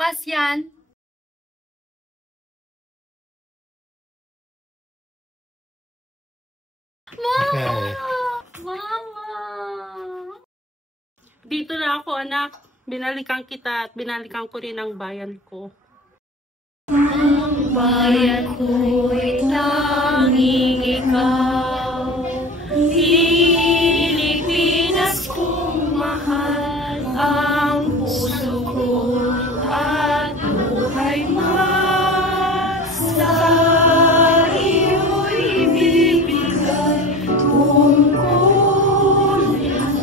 Bukas yan. Mama! Mama! Dito na ako, anak. Binalikan kita at binalikan ko rin ang bayan ko. Ang bayan ko'y tanging ikaw. Pilipinas kong mahal, ang puso ko at buhay man. Sa iyo'y ibibigay, tungkol ang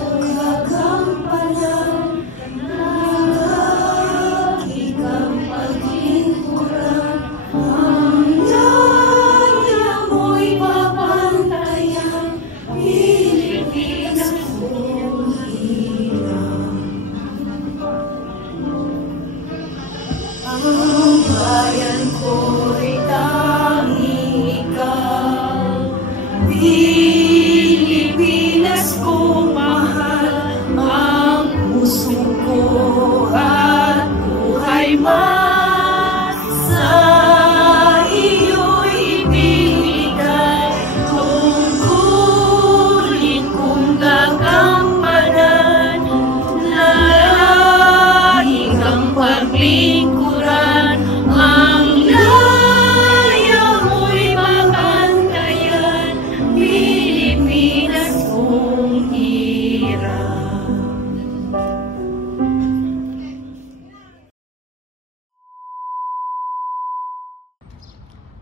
kagampanan, lagi kang paglingkuran, ang daya mo'y papantayan, Pilipinas kong hirang. Ang bayan ko'y tanging ikaw, Pilipinas kong mahal, ang puso ko at buhay man. Sa iyo'y ibibigay, tungkulin kong gagampanan, lagi kang paglingkuran, ang daya mo'y mabantayan, Pilipinas kong hirang.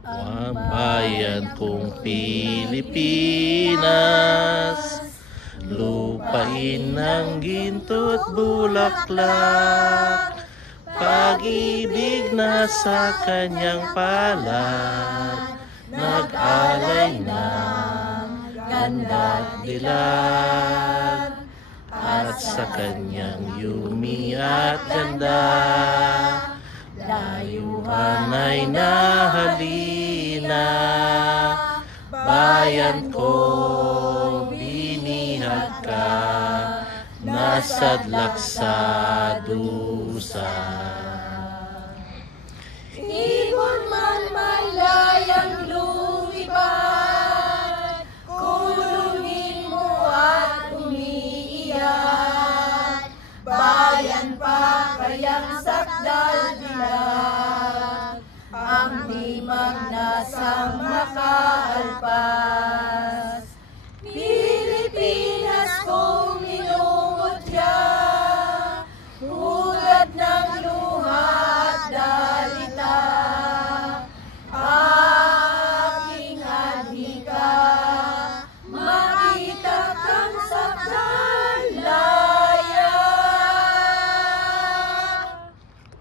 Ang bayan kong Pilipinas, lupain ng ginto't bulaklak, pag-ibig na sa kanyang palad, nag-alay ng ganda't dilag, at sa kanyang yumi at ganda, dayuhan ay nahalina. Bayan ko, binihag ka, nasadlak sa dusa. Ibon man malayang lumipad, kulungin mo at umiiyak, bayan pa kayang sakdal dilag, ang dimag na sa makaalpa.